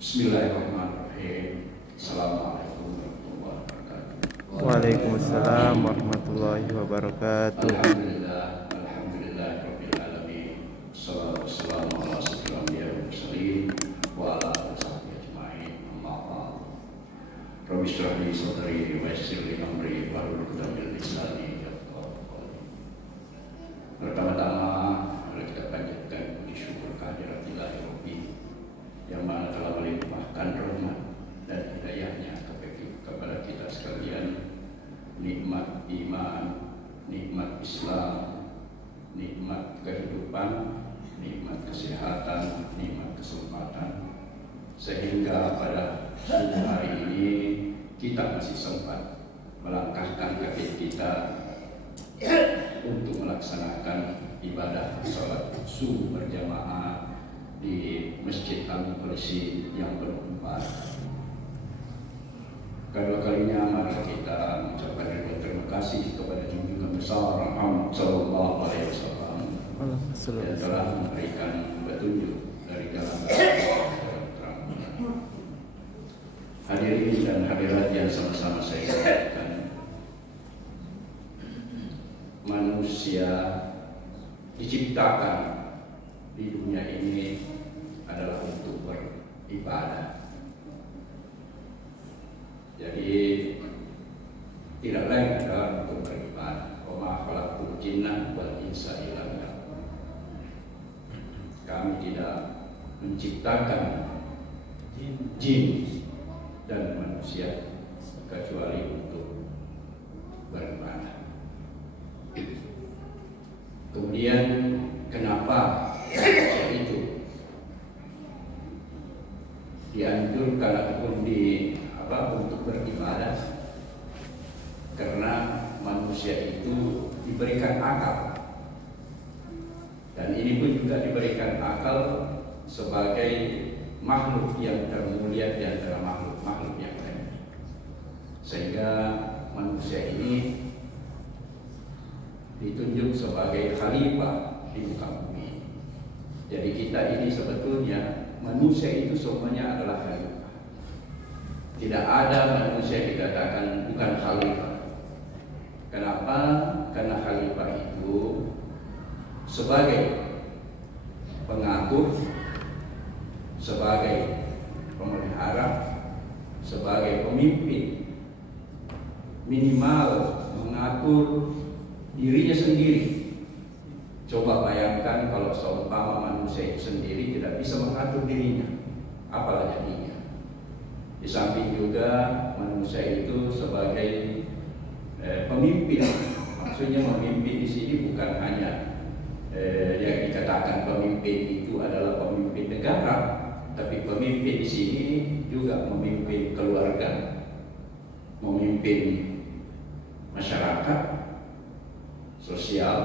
Bismillahirrahmanirrahim. Assalamualaikum warahmatullahi wabarakatuh. Waalaikumsalam warahmatullahi wabarakatuh. Alhamdulillah rabbil alamin. Wassalatu wassalamu ala asyrofil anbiya'i wal mursalin wa ala alihi washabbihi ajma'in. Amma ba'd. Rabbi shrah li sadri wa yassir li amri wahlul 'uqdatam min lisani yafqahu qawli. Pertama-tama mari kita panjatkan puji syukur kehadirat Ilahi Rabbi yang mana telah melimpahkan rahmat dan hidayahnya kepada kita sekalian, nikmat iman, nikmat Islam, nikmat kehidupan, nikmat kesehatan, nikmat kesempatan, sehingga pada subuh hari ini kita masih sempat melangkahkan kaki kita untuk melaksanakan ibadah sholat subuh berjamaah di Masjid Al-Mukhlisin yang berempat. Kedua kalinya mari kita mengucapkan ribuan terima kasih kepada junjungan besar Muhammad Sallallahu Alaihi Wasallam yang telah memberikan petunjuk dari jalan terang. Hadirin dan hadirat yang sama-sama saya katakan, manusia diciptakan di dunia ini adalah untuk beribadah. Jadi tidak lain adalah untuk beribadah. Wa ma khalaqtul jinna wal insa illa liya'budun. Kami tidak menciptakan jin dan manusia kecuali untuk beribadah. Kemudian kenapa itu dianjurkan ataupun untuk beribadah? Karena manusia itu diberikan akal, dan ini pun juga diberikan akal sebagai makhluk yang termulia di antara makhluk-makhluk yang lain, sehingga manusia ini ditunjuk sebagai khalifah di muka bumi. Jadi kita ini sebetulnya manusia itu semuanya adalah khalifah. Tidak ada manusia dikatakan bukan khalifah. Kenapa? Karena khalifah itu sebagai pengatur, sebagai pemelihara, sebagai pemimpin, minimal mengatur dirinya sendiri. Coba bayangkan kalau seumpama manusia itu sendiri tidak bisa mengatur dirinya, apalah jadinya. Di samping juga manusia itu sebagai pemimpin, maksudnya memimpin di sini bukan hanya yang dikatakan pemimpin itu adalah pemimpin negara, tapi pemimpin di sini juga memimpin keluarga, memimpin masyarakat, sosial,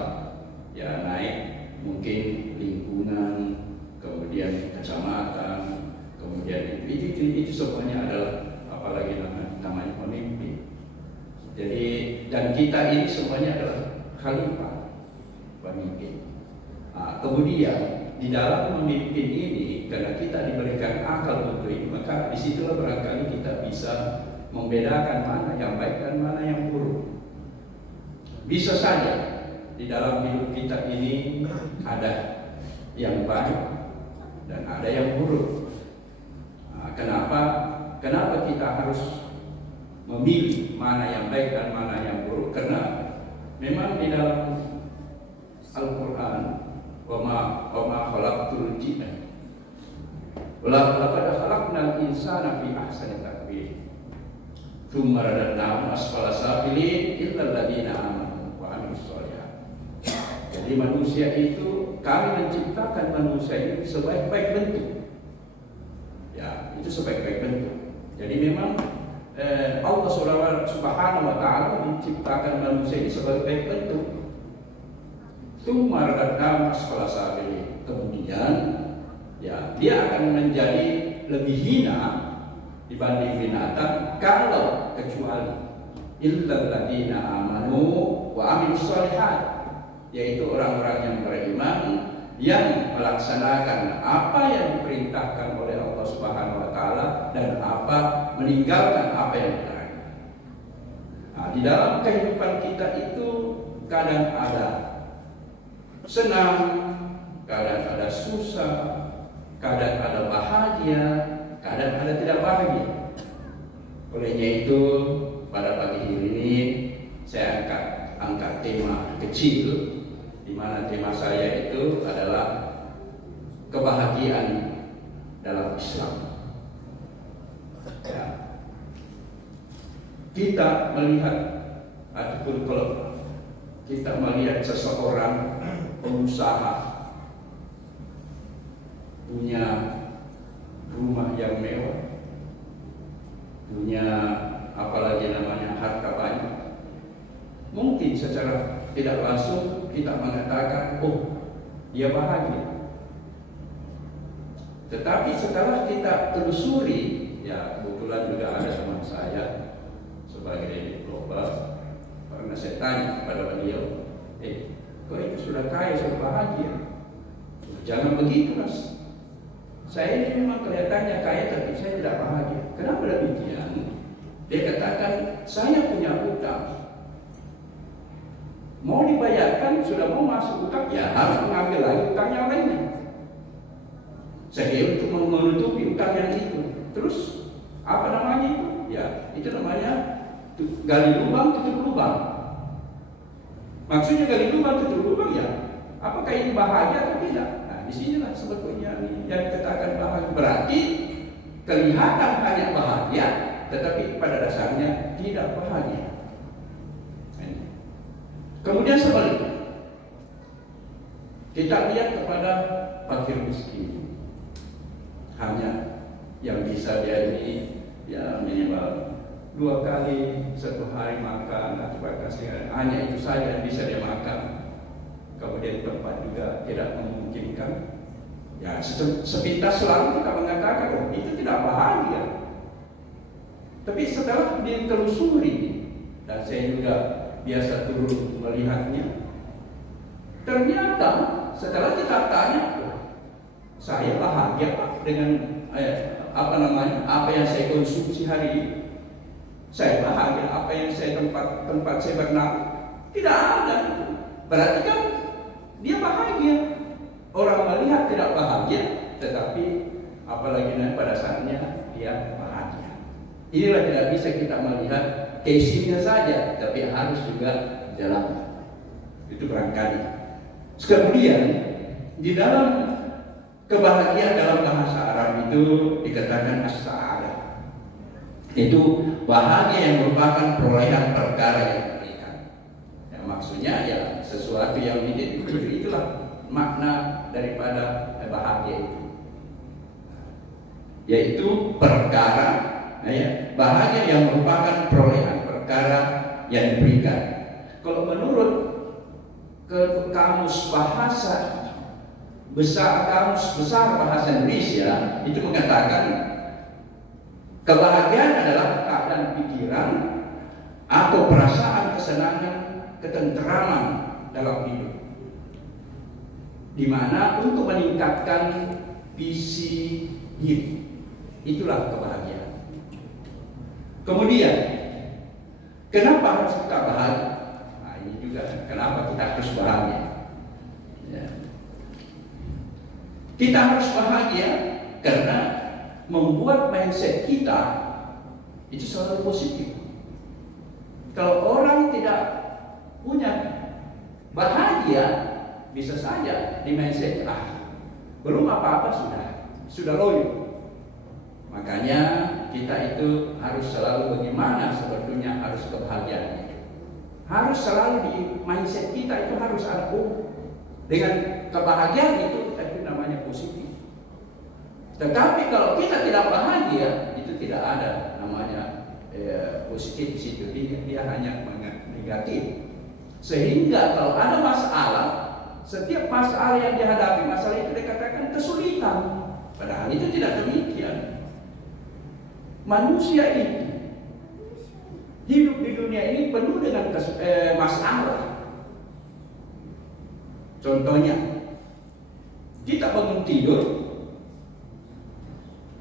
ya naik mungkin lingkungan, kemudian kecamatan, kemudian itu semuanya adalah apalagi namanya pemimpin. Jadi dan kita ini semuanya adalah khalifah, pemimpin. Nah, kemudian di dalam memimpin ini, karena kita diberikan akal untuk ini, maka disitulah barangkali kita bisa membedakan mana yang baik dan mana yang buruk. Bisa saja di dalam hidup kita ini ada yang baik dan ada yang buruk. Nah, kenapa kita harus memilih mana yang baik dan mana yang buruk? Karena memang di dalam Al-Quran, wa ma khalaqtul jinna wa laqad khalaqnal insana fi ahsani taqwim tsumma radadnahu asfala safilin illa alladziina aamanu wa 'amilus shalihat. Jadi manusia itu, kami menciptakan manusia ini sebaik-baik bentuk. Ya, itu sebaik-baik bentuk. Jadi memang Allah Subhanahu wa Ta'ala menciptakan manusia ini sebaik-baik bentuk. Tsumma radadnahu asfala safilin. Kemudian ya, dia akan menjadi lebih hina dibanding binatang kalau kecuali illal ladzina amanu wa 'amilus shalihat, yaitu orang-orang yang beriman yang melaksanakan apa yang diperintahkan oleh Allah Subhanahu wa taala dan meninggalkan apa yang dilarang. Nah, di dalam kehidupan kita itu kadang ada senang, kadang ada susah, kadang ada bahagia, kadang ada tidak bahagia. Olehnya itu pada pagi ini saya angkat tema kecil, di mana tema saya itu adalah kebahagiaan dalam Islam. Ya. Kita melihat ataupun kalau kita melihat seseorang pengusaha punya rumah yang mewah, punya apalagi namanya harta banyak, mungkin secara tidak langsung kita mengatakan, oh, dia bahagia. Tetapi setelah kita telusuri, ya kebetulan juga ada teman saya sebagai global, karena saya tanya kepada beliau, kok itu sudah kaya, sudah bahagia? Jangan begitu, Mas. Saya ini memang kelihatannya kaya, tapi saya tidak bahagia. Kenapa demikian? Dia katakan, saya punya utang. Mau dibayarkan, sudah mau masuk utang, ya harus mengambil lagi utang yang lainnya. Saya untuk menutupi utang yang itu. Terus apa namanya itu? Ya itu namanya gali lubang tutup lubang. Maksudnya gali lubang tutup lubang, ya apakah ini bahagia atau tidak? Nah disinilah sebetulnya yang dikatakan bahagia. Berarti kelihatan hanya bahagia, tetapi pada dasarnya tidak bahagia. Kemudian sebaliknya, kita lihat kepada fakir miskin, hanya yang bisa dia ini ya minimal 2 kali 1 hari makan atau bahkan hanya itu saja yang bisa dia makan. Kemudian tempat juga tidak memungkinkan. Ya sepintas selalu kita mengatakan, oh itu tidak bahagia. Tapi setelah ditelusuri, dan saya juga biasa turun melihatnya, ternyata setelah kita tanya, saya bahagia Pak dengan apa yang saya konsumsi hari ini, saya bahagia apa yang saya tempat saya bernafas, tidak ada. Berarti kan dia bahagia. Orang melihat tidak bahagia, tetapi apalagi pada saatnya dia bahagia. Inilah tidak bisa kita melihat casingnya saja, tapi harus juga jalan. Itu barangkali. Kemudian di dalam kebahagiaan dalam bahasa Arab itu dikatakan as-sa'adah. Itu bahagia yang merupakan perolehan perkara yang diberikan. Ya, maksudnya ya sesuatu yang diberi, itulah makna daripada bahagia itu. Yaitu perkara, ya, bahagia yang merupakan perolehan perkara yang diberikan. Kalau menurut kamus bahasa kamus besar bahasa Indonesia itu mengatakan kebahagiaan adalah keadaan pikiran atau perasaan kesenangan, ketenteraman dalam hidup, di mana untuk meningkatkan visi hidup, itulah kebahagiaan. Kemudian kenapa harus kita bahagia? Nah, ini juga kenapa kita harus bahagia. Ya. Kita harus bahagia karena membuat mindset kita itu selalu positif. Kalau orang tidak punya bahagia, bisa saja di mindset belum apa-apa sudah loyo. Makanya kita itu harus selalu bagaimana sebetulnya harus kebahagiaan. Harus selalu di mindset kita itu harus ada dengan kebahagiaan itu namanya positif. Tetapi kalau kita tidak bahagia, itu tidak ada namanya positif di situ. Dia hanya negatif. Sehingga kalau ada masalah, setiap masalah yang dihadapi, masalah itu dikatakan kesulitan. Padahal itu tidak demikian. Manusia itu hidup di dunia ini penuh dengan masalah. Contohnya, Kita bangun tidur,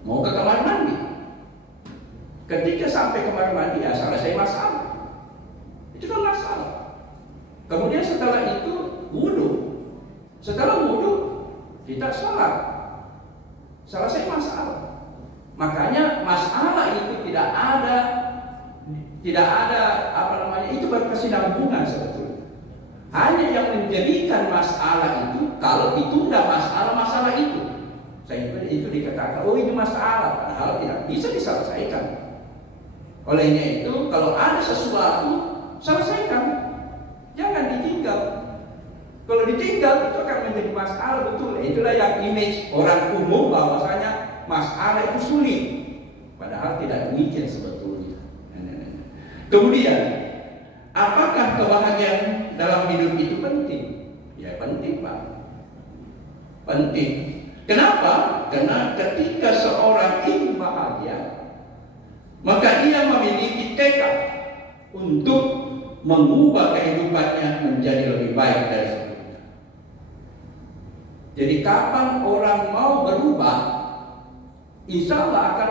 mau ke kamar mandi. Ketika sampai kamar mandi, ya selesai masalah. Itu kan masalah. Kemudian setelah itu wudu. Setelah wudu kita sholat. Selesai masalah. Makanya masalah itu tidak ada itu berkesinambungan sebetulnya. Hanya yang menjadikan masalah itu kalau ditunda masalah itu. Itu dikatakan, oh ini masalah, padahal tidak bisa diselesaikan. Olehnya itu kalau ada sesuatu selesaikan, jangan ditinggal. Kalau ditinggal itu akan menjadi masalah betul. Itulah yang image orang umum bahwasanya masalah itu sulit, padahal tidak demikian sebetulnya. Kemudian, apakah kebahagiaan dalam hidup itu penting? Ya penting, Pak. Penting. Kenapa? Karena ketika seorang ingin bahagia, maka ia memiliki tekad untuk mengubah kehidupannya menjadi lebih baik dari sebelumnya. Jadi kapan orang mau berubah, insya Allah akan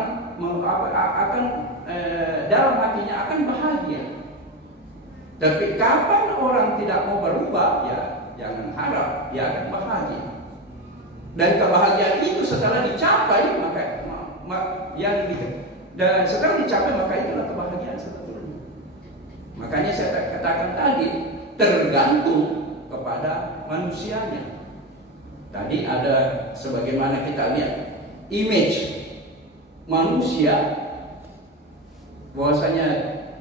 dalam hatinya akan bahagia. Tapi kapan orang tidak mau berubah, ya jangan harap dia akan bahagia. Dan kebahagiaan itu setelah dicapai, dan setelah dicapai maka itulah kebahagiaan sebetulnya. Makanya saya katakan tadi, tergantung kepada manusianya. Tadi ada sebagaimana kita lihat image manusia, bahwasanya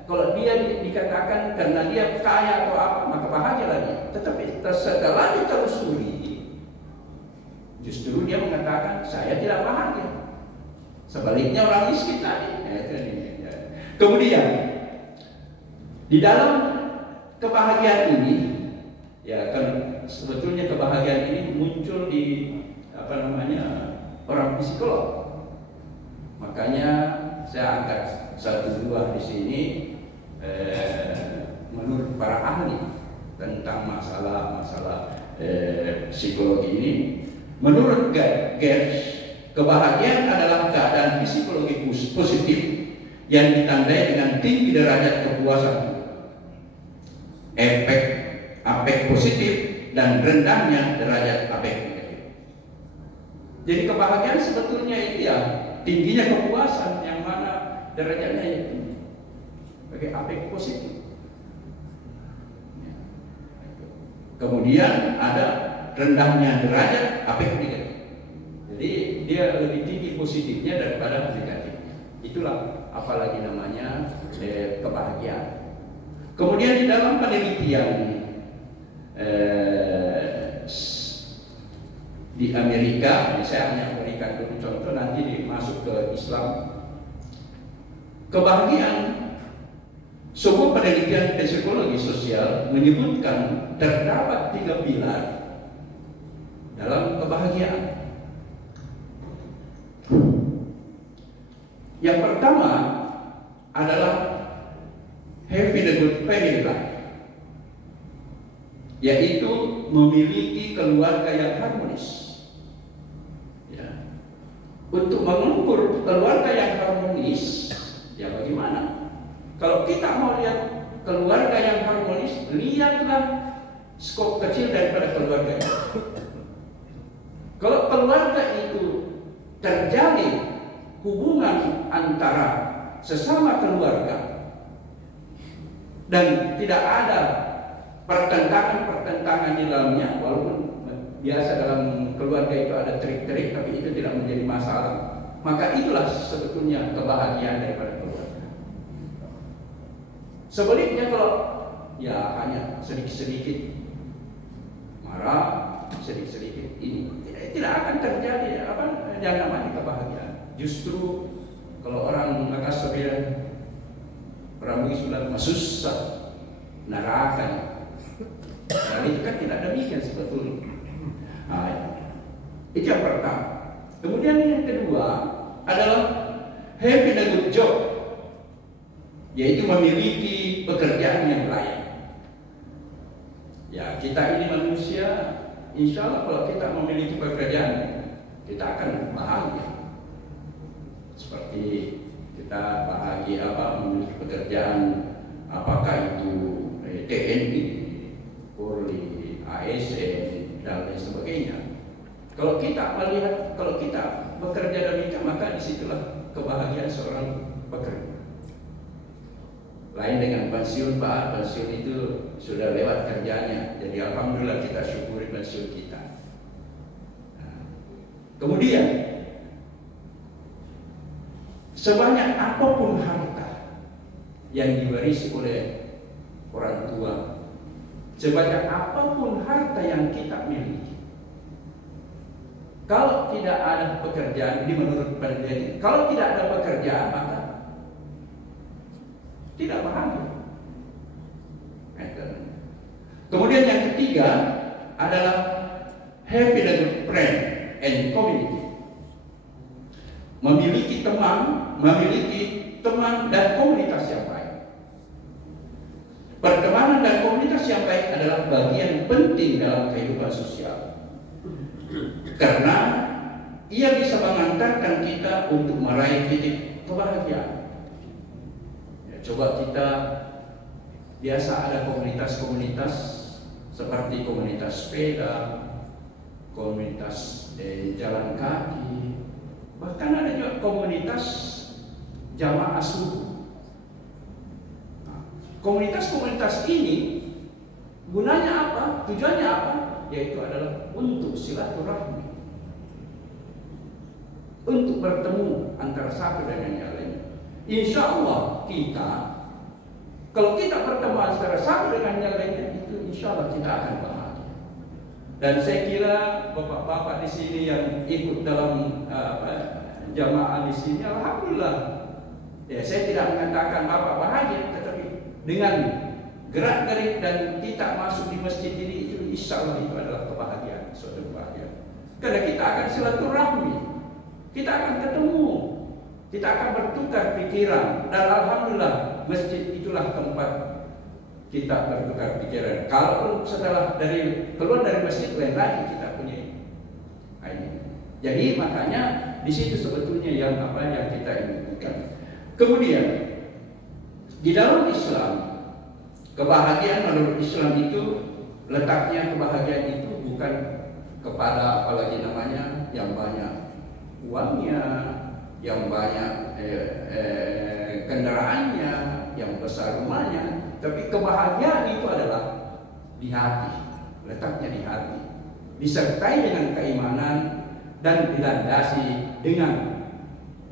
kalau dia dikatakan karena dia kaya atau apa maka bahagia lagi. Tetapi setelah ditelusuri, justru dia mengatakan saya tidak bahagia. Sebaliknya orang miskin tadi. Kemudian di dalam kebahagiaan ini, ya kan sebetulnya kebahagiaan ini muncul di orang psikolog. Makanya saya angkat satu dua di sini menurut para ahli tentang masalah psikologi ini. Menurut Gers, kebahagiaan adalah keadaan psikologi positif yang ditandai dengan tinggi derajat kepuasan, afek positif, dan rendahnya derajat afek negatif. Jadi kebahagiaan sebetulnya itu ya tingginya kepuasan, yang mana derajatnya itu sebagai afek positif. Kemudian ada rendahnya derajat afek negatif. Jadi dia lebih tinggi positifnya daripada negatifnya. Itulah apalagi namanya kebahagiaan. Kemudian di dalam penelitian di Amerika, saya hanya memberikan dulu contoh, nanti masuk ke Islam. Kebahagiaan, sebuah penelitian psikologi sosial menyebutkan terdapat 3 pilar dalam kebahagiaan. Yang pertama adalah having a good family life, yaitu memiliki keluarga yang harmonis. Ya. Untuk mengukur keluarga yang harmonis, ya bagaimana? Kalau kita mau lihat keluarga yang harmonis, lihatlah skop kecil daripada keluarga itu. Kalau keluarga itu terjalin hubungan antara sesama keluarga dan tidak ada pertentangan di dalamnya, walaupun biasa dalam keluarga itu ada trik-trik, tapi itu tidak menjadi masalah, maka itulah sebetulnya kebahagiaan daripada keluarga. Sebaliknya kalau ya hanya sedikit-sedikit marah, sedikit-sedikit ini, tidak akan terjadi yang namanya kebahagiaan. Justru kalau orang Makassar bilang orang Bugis bilang susah neraka. Dan itu kan tidak demikian sebetulnya. Itu yang pertama. Kemudian yang kedua adalah having a good job, yaitu memiliki pekerjaan yang layak. Ya, kita ini manusia insya Allah kalau kita memiliki pekerjaan, kita akan bahagia. Seperti kita bahagia memiliki pekerjaan, apakah itu TNI, Polri, ASN, dan lain sebagainya. Kalau kita melihat, kalau kita bekerja demikian, maka disitulah kebahagiaan seorang pekerja. Lain dengan pensiun, Pak, pensiun itu sudah lewat kerjanya. Jadi alhamdulillah kita syukuri pensiun kita. Nah, kemudian sebanyak apapun harta yang diwarisi oleh orang tua, sebanyak apapun harta yang kita miliki, kalau tidak ada pekerjaan, ini menurut penelitian, kalau tidak ada pekerjaan maka tidak bahagia. Kemudian yang ketiga adalah happy dengan friend and community. Memiliki teman dan komunitas yang baik. Pertemanan dan komunitas yang baik adalah bagian penting dalam kehidupan sosial. Karena ia bisa mengantarkan kita untuk meraih titik kebahagiaan. Coba kita biasa ada komunitas-komunitas seperti komunitas sepeda, komunitas jalan kaki, bahkan ada juga komunitas jamaah subuh. Nah, komunitas-komunitas ini gunanya apa? Tujuannya apa? Yaitu adalah untuk silaturahmi, untuk bertemu antara satu dengan yang lain. Insya Allah kita, kalau kita bertemu antara satu dengan yang lainnya, itu insya Allah kita akan bahagia. Dan saya kira bapak-bapak di sini yang ikut dalam jamaah di sini, alhamdulillah. Ya, saya tidak mengatakan bapak bahagia, tetapi dengan gerak-gerik dan kita masuk di masjid ini, itu insya Allah itu adalah kebahagiaan, suatu kebahagiaan. Karena kita akan silaturahmi, kita akan ketemu, kita akan bertukar pikiran, dan alhamdulillah masjid itulah tempat kita bertukar pikiran. Kalau setelah keluar dari masjid lain lagi kita punya ini. Jadi makanya di situ sebetulnya yang kita inginkan. Kemudian di dalam Islam, kebahagiaan menurut Islam itu letaknya, kebahagiaan itu bukan kepada apalagi namanya yang banyak uangnya, yang banyak kendaraannya, yang besar rumahnya, tapi kebahagiaan itu adalah di hati, letaknya di hati, disertai dengan keimanan dan dilandasi dengan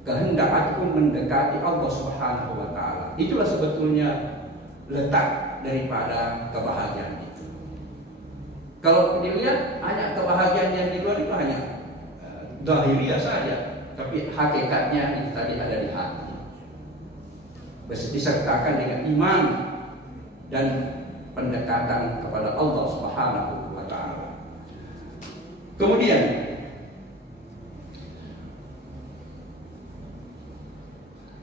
kehendak ataupun mendekati Allah Subhanahu wa Ta'ala. Itulah sebetulnya letak daripada kebahagiaan itu. Kalau dilihat hanya kebahagiaan yang di luar itu hanya zahiriyah saja, tapi hakikatnya itu tadi ada di hati, disertakan dengan iman dan pendekatan kepada Allah Subhanahu wa Ta'ala. Kemudian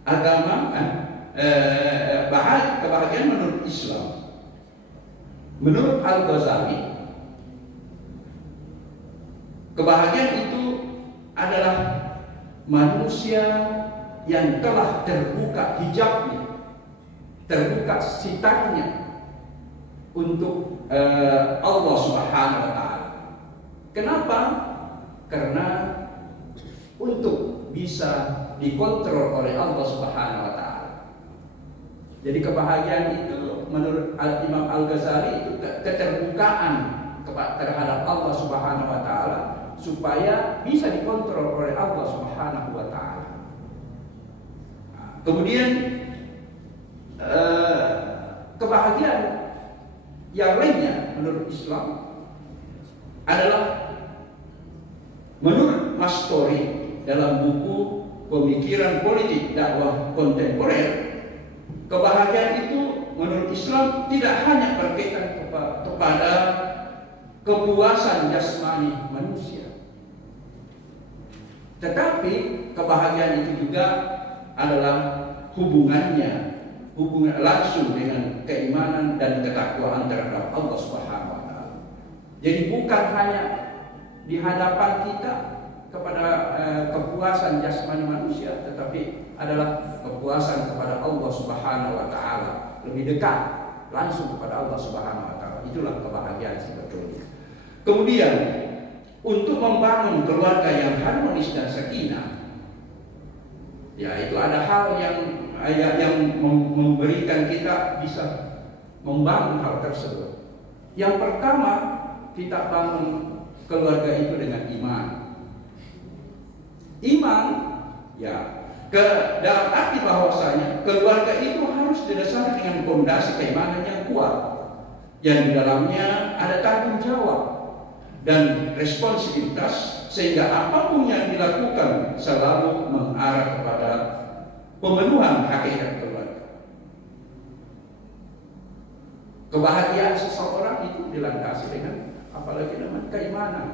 agama kebahagiaan menurut Islam, menurut Al-Ghazali, kebahagiaan itu adalah manusia yang telah terbuka hijabnya, terbuka sitarnya untuk Allah Subhanahu wa Ta'ala. Kenapa? Karena untuk bisa dikontrol oleh Allah Subhanahu wa Ta'ala. Jadi kebahagiaan itu menurut Imam Al-Ghazali itu keterbukaan terhadap Allah Subhanahu wa Ta'ala supaya bisa dikontrol oleh Allah Subhanahu wa Ta'ala. Kemudian kebahagiaan yang lainnya menurut Islam adalah menurut Mastori dalam buku Pemikiran Politik Dakwah Kontemporer, kebahagiaan itu menurut Islam tidak hanya berkaitan kepada kepuasan jasmani manusia, tetapi kebahagiaan itu juga adalah hubungan langsung dengan keimanan dan ketakwaan terhadap Allah Subhanahu wa Ta'ala. Jadi bukan hanya di hadapan kita kepada kepuasan jasmani manusia, tetapi adalah kepuasan kepada Allah Subhanahu wa taala, lebih dekat langsung kepada Allah Subhanahu wa taala. Itulah kebahagiaan sebetulnya. Kemudian untuk membangun keluarga yang harmonis dan sakinah, ya itu ada hal yang memberikan kita bisa membangun hal tersebut. Yang pertama, kita bangun keluarga itu dengan iman. Iman, ya, dalam arti bahwasanya keluarga itu harus didasari dengan fondasi keimanan yang kuat, yang di dalamnya ada tanggung jawab dan responsibilitas, sehingga apapun yang dilakukan selalu mengarah kepada pemenuhan hakikat keluarga. Kebahagiaan seseorang itu dilandasi dengan apalagi dengan keimanan.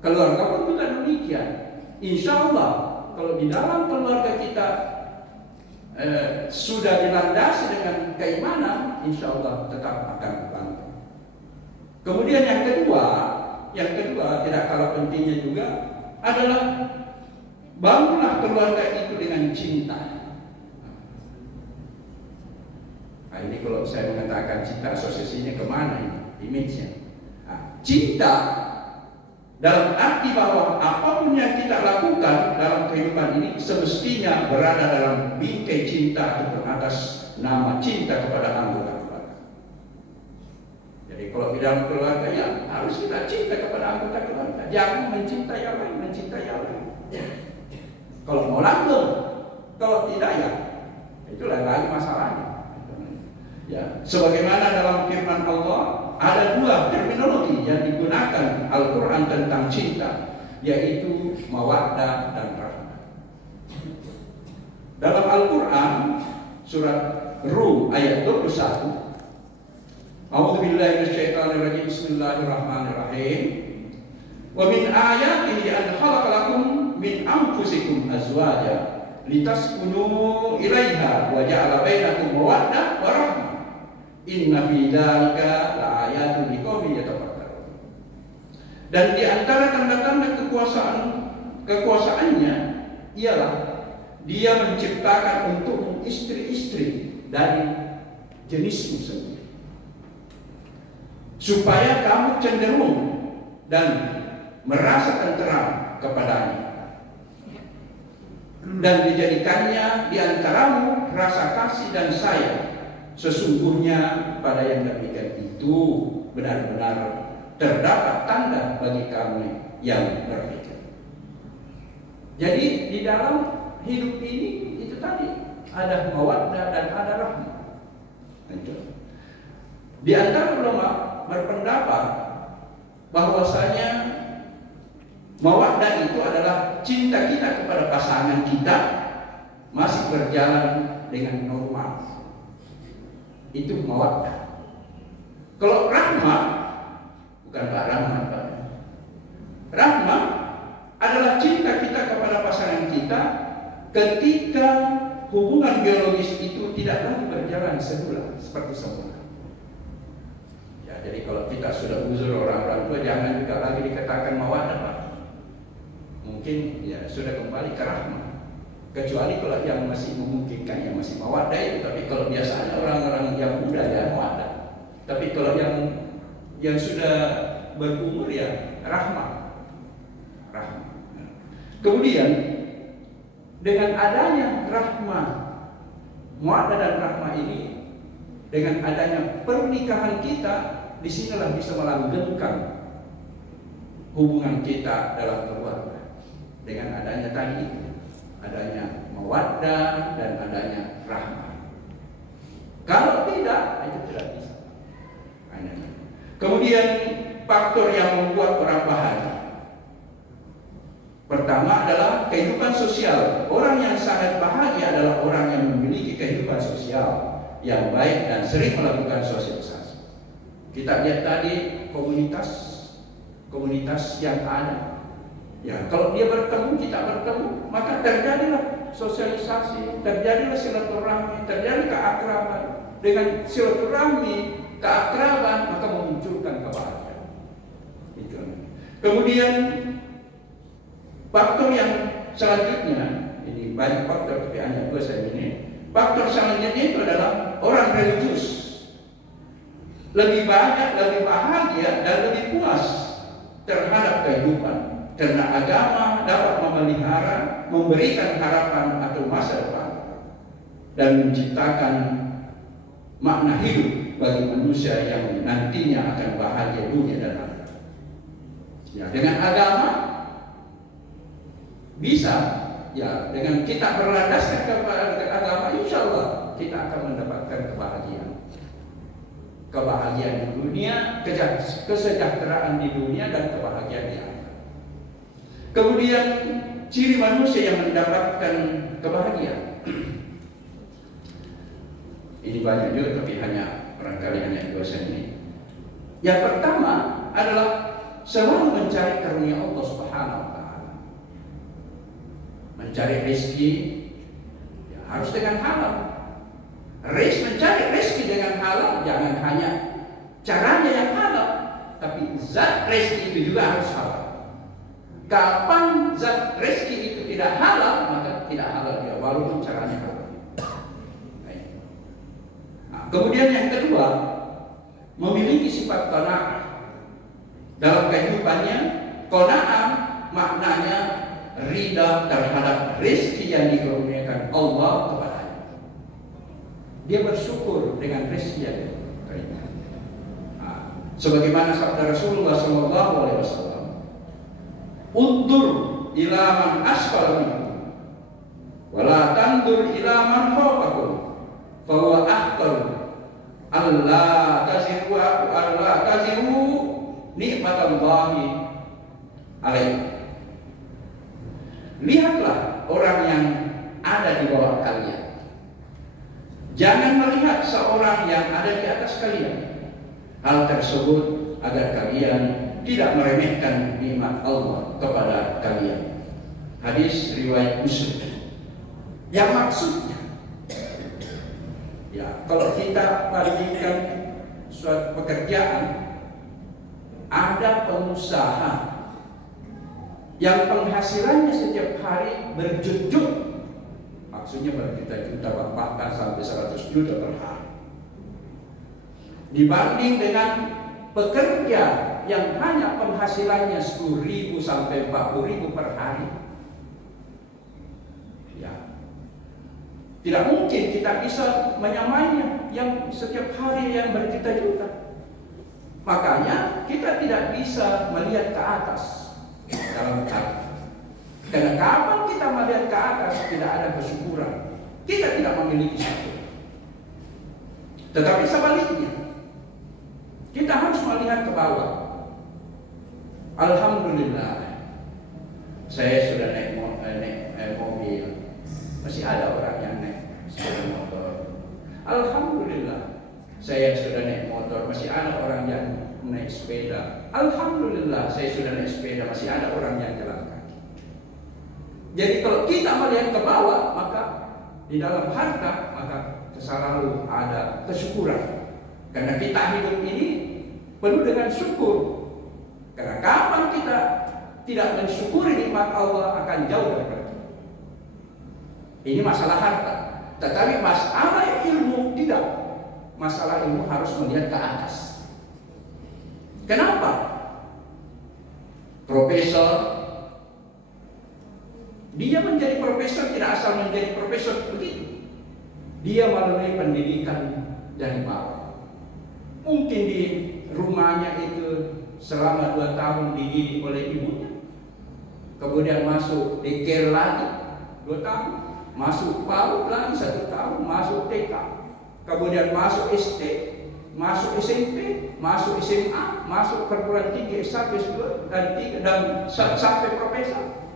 Keluarga pun juga demikian. Insya Allah kalau di dalam keluarga kita sudah dilandasi dengan keimanan, insya Allah tetap akan bangga. Kemudian yang kedua tidak kalah pentingnya juga adalah bangunlah keluarga itu dengan cinta. Nah, ini kalau saya mengatakan cinta, asosiasinya kemana ini? Image-nya. Nah, cinta dalam arti bahwa apapun yang kita lakukan dalam kehidupan ini semestinya berada dalam bingkai cinta atau atas nama cinta kepada anggota keluarga. Jadi kalau di dalam keluarga ya harus kita cinta kepada anggota keluarga. Jangan mencintai yang lain, Kalau mau langgeng, kalau tidak ya itulah lagi masalahnya. Ya, sebagaimana dalam firman Allah ada dua terminologi yang digunakan Al-Quran tentang cinta, yaitu mawaddah dan rahmah. Dalam Al-Quran surat Rum ayat 21, A'udzubillahi minasyaitonirrajim, bismillahirrahmanirrahim. Wa min ayatihi an khalaqalakum min anfusikum azwaja litaskunu ilaiha wa ja'ala bainakum mawaddah wa rahmah. Inna fi dzalika la'ayatun liqaumin yatafakkarun. Dan di antara tanda-tanda kekuasaannya ialah dia menciptakan untukmu istri-istri dari jenismu sendiri, supaya kamu cenderung dan merasa tenteram kepadanya, dan dijadikannya di antaramu rasa kasih dan sayang. Sesungguhnya pada yang demikian itu benar-benar terdapat tanda bagi kami yang berpikir. Jadi di dalam hidup ini itu tadi ada mawaddah dan ada rahmah. Di antara ulama berpendapat bahwasanya mawaddah itu adalah cinta kita kepada pasangan kita masih berjalan dengan normal. Itu mawaddah. Kalau rahmah, bukan Pak Rahmat, Pak. Rahmah adalah cinta kita kepada pasangan kita ketika hubungan biologis itu tidak lagi berjalan semula seperti semula. Ya, jadi kalau kita sudah uzur orang tua, jangan juga lagi dikatakan mawaddah, Pak. Mungkin ya sudah kembali ke rahmah. Kecuali kalau yang masih memungkinkan, yang masih mawaddah itu. Tapi kalau biasanya orang-orang yang muda ya mawaddah. Tapi kalau yang sudah berumur ya rahmah. Kemudian dengan adanya rahmah, mawaddah dan rahmah ini, dengan adanya pernikahan kita, disinilah bisa melanggengkan hubungan kita dalam keluarga. Dengan adanya tadi itu, adanya mawaddah dan adanya rahmah. Kalau tidak, itu tidak bisa. Kemudian faktor yang membuat orang bahagia, pertama adalah kehidupan sosial. Orang yang sangat bahagia adalah orang yang memiliki kehidupan sosial yang baik dan sering melakukan sosialisasi. Kita lihat tadi komunitas yang ada. Ya, kalau dia bertemu, kita bertemu, maka terjadilah sosialisasi, terjadilah silaturahmi, terjadi keakraban. Dengan silaturahmi, keakraban, maka memunculkan kebahagiaan. Kemudian faktor yang selanjutnya, ini banyak faktor tapi hanya dua saya ini. Faktor selanjutnya itu adalah orang religius. Lebih banyak, lebih bahagia dan lebih puas terhadap kehidupan karena agama dapat memelihara, memberikan harapan atau masa depan dan menciptakan makna hidup bagi manusia yang nantinya akan bahagia dunia dan akhirat. Ya, dengan agama bisa, ya, dengan kita berlandaskan kepada agama, insya Allah kita akan mendapatkan kebahagiaan di dunia, kesejahteraan di dunia, dan kebahagiaan di akhirat. Kemudian ciri manusia yang mendapatkan kebahagiaan. Ini banyak juga, tapi barangkali hanya dua ini. Yang pertama adalah selalu mencari karunia Allah Subhanahu wa Ta'ala. Mencari rezeki ya, harus dengan halal. Mencari rezeki dengan halal, jangan hanya caranya yang halal, tapi zat rezeki itu juga harus halal. Kapan zat rezeki itu tidak halal, maka tidak halal dia, walaupun caranya halal. Kemudian yang kedua, memiliki sifat qanaah dalam kehidupannya. Qanaah maknanya ridha terhadap rezeki yang dikaruniakan Allah kepadanya. Dia bersyukur dengan rezeki yang diberikan. Sebagaimana sabda Rasulullah SAW, "Undur ila man asfala minkum, wala tandur ila man fawqakum, fa huwa ahqar Allah taziru nikmatallahi alaihi." Lihatlah orang yang ada di bawah kalian, jangan melihat seorang yang ada di atas kalian. Hal tersebut agar kalian tidak meremehkan nikmat Allah kepada kalian. Hadis riwayat Muslim. Yang maksudnya, ya, kalau kita bandingkan suatu pekerjaan, ada pengusaha yang penghasilannya setiap hari berjujur, maksudnya berjuta-juta, bahkan sampai 100 juta per hari, dibanding dengan pekerja yang hanya penghasilannya 10.000 sampai 40.000 per hari. Ya, tidak mungkin kita bisa menyamainya yang setiap hari yang berjuta-juta. Makanya kita tidak bisa melihat ke atas dalam hati. Karena kapan kita melihat ke atas tidak ada kesyukuran, kita tidak memiliki syukur. Tetapi sebaliknya, kita harus melihat ke bawah. Alhamdulillah, saya sudah naik mobil, masih ada orang yang naik sepeda motor. Alhamdulillah, saya sudah naik motor, masih ada orang yang naik sepeda. Alhamdulillah, saya sudah naik sepeda, masih ada orang yang jalan kaki. Jadi kalau kita melihat ke bawah, maka di dalam harta, maka selalu ada kesyukuran. Karena kita hidup ini penuh dengan syukur. Karena kapan kita tidak mensyukuri nikmat Allah, akan jauh daripada kita. Ini masalah harta. Tetapi masalah ilmu tidak. Masalah ilmu harus melihat ke atas. Kenapa? Profesor, dia menjadi profesor tidak asal menjadi profesor begitu. Dia melalui pendidikan dari bawah. Mungkin di rumahnya itu selama 2 tahun dididik oleh ibunya. Kemudian masuk daycare lagi 2 tahun, masuk PAUD lagi 1 tahun, masuk TK. Kemudian masuk SD, masuk SMP, masuk SMA, masuk perguruan tinggi S1, S2 dan 3 dan sampai profesor.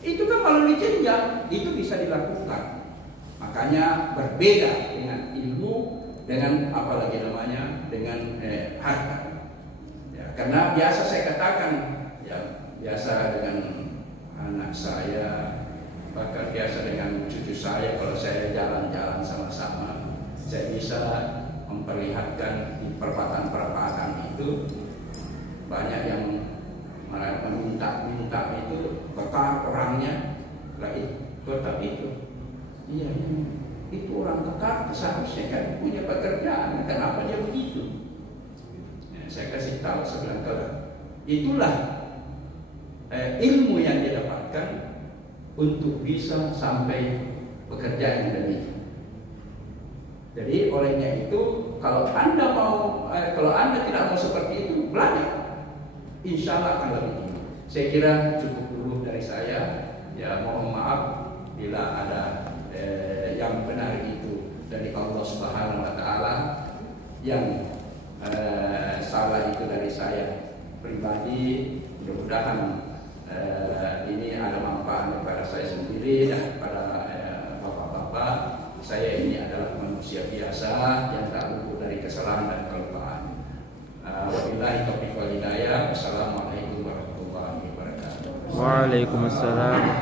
Itu kan melalui jenjang, itu bisa dilakukan. Makanya berbeda dengan ilmu, dengan apalagi namanya dengan harta. Ya, karena biasa saya katakan, ya, biasa dengan anak saya, bahkan biasa dengan cucu saya, kalau saya jalan-jalan sama-sama, saya bisa memperlihatkan di perempatan-perempatan itu banyak yang malah meminta itu kekar orangnya, lagi kota itu. Iya, itu orang kekar seharusnya kan punya pekerjaan, kenapa dia begitu? Ya, saya kasih tahu sebelah kalah. Itulah ilmu yang dia dapatkan untuk bisa sampai pekerjaan yang demikian. Jadi olehnya itu kalau anda tidak mau seperti itu, belajar, insya Allah akan lebih tinggi. Saya kira cukup dulu dari saya. Ya, mohon maaf bila ada yang benar itu dari Allah Subhanahu Wa Taala, yang salah itu dari saya pribadi. Mudah-mudahan ini ada manfaat kepada saya sendiri dan kepada bapak-bapak. Saya ini adalah manusia biasa yang tak luput dari kesalahan dan kelupaan. Wabillahi taufiq wal hidayah. Wassalamualaikum warahmatullahi wabarakatuh. Waalaikumsalam.